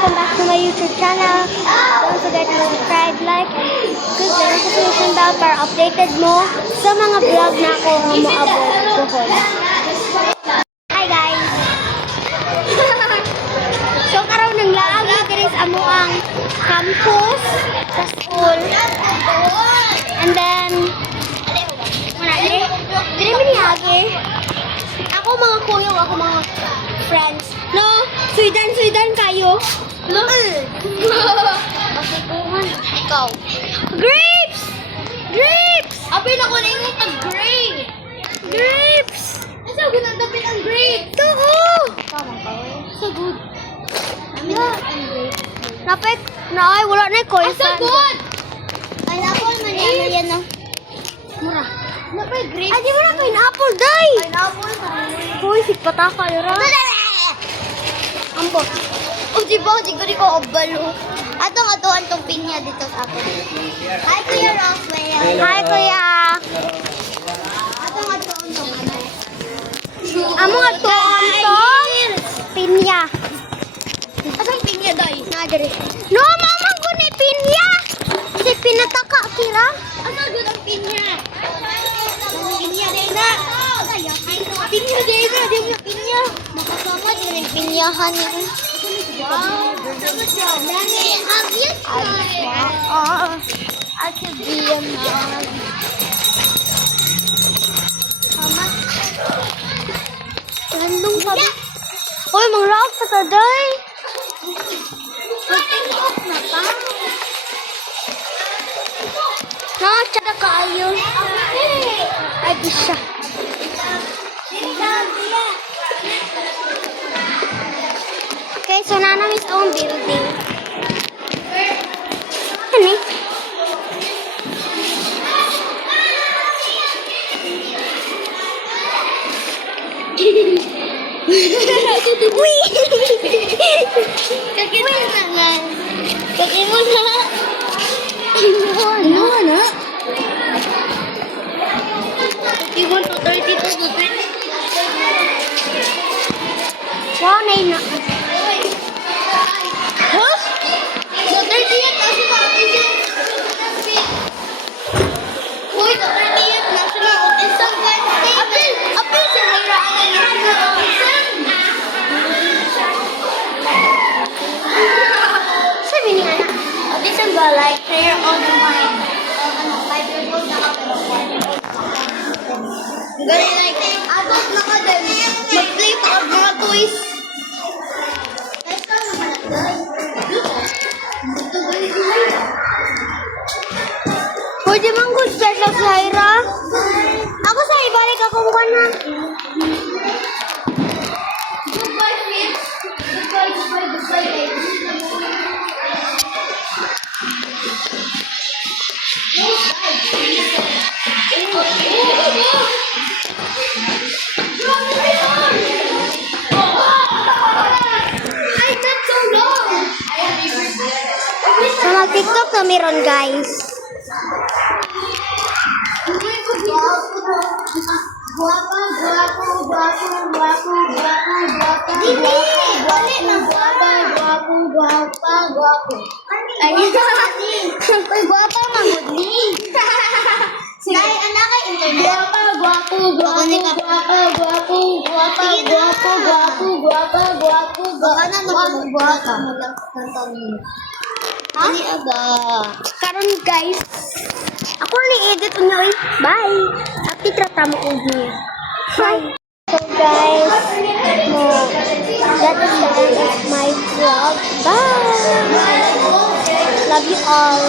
welcome back to my YouTube channel. Don't forget to subscribe, like, and click the notification bell para updated mo sa mga vlog na ako nga mo-upload ko. Hi guys! So karon nang laagi diri sa amo ang campus sa school. And then diri miniagi. Ako mga kuya, ako mga friends. No, Sweden kayo. No. Pagkuhan ikaw. Grapes. Abi na ko na yung grape. Grapes. Asa ginadapit ang grape? Oo. Tama ka. So good. Napek na ay wala na ko. Asa good. Pineapple man yan no. Mura. Napay grape. Ay di mo na pineapple day. Pineapple. Hoy, pataka yara. Ambot. O di ba, di ko obalo. Atong tong pinya dito sa akin. Hi Kuya Roswell. Hi Kuya. Atong tong ano. Among tong pinya. Atong pinya day. Na dire. No, mama ko ni pinya. Si pinataka kira. Asa gud ang pinya? Pinya day na. Pinya day na, di mo pinya. Makasama din ang pinyahan ni. Wow, sama siya. Have you tried? Oo. At yung diyan na. Mama. Landong pa ba? Uy, mga rock pa taday. Mag-take-off na pa. Nakachada ka ayo. Ay, di siya. Okay, so nanamin sa own building. Ano eh? Uy! Kakit mo na nga. Kakit mo na. Ano na? Iwan to 32 to 30. Wow, nain na. Huh? The 30th National Autism. Uy, the 30th National Autism Wednesday. Apil si Mayra ang National Autism. Sabi niya na. Autism ba like prayer all the time? 5 years old na ako. Very like, adult na ka din. Mag-play pa ang mga toys. Pwede mang good special sa Ira. Ako sa ibalik akong kana. Goodbye, kids. Goodbye. So mag-TikTok na meron guys. Ay, guwapa magudli. Dahil anak ay internet. Guwapo. Baka na guwapa. Ha? Karon guys, ako ni-edit nyo eh. Bye! At titrata mo ko niya. Bye! So guys, that is the end of my vlog. Bye! Love you all.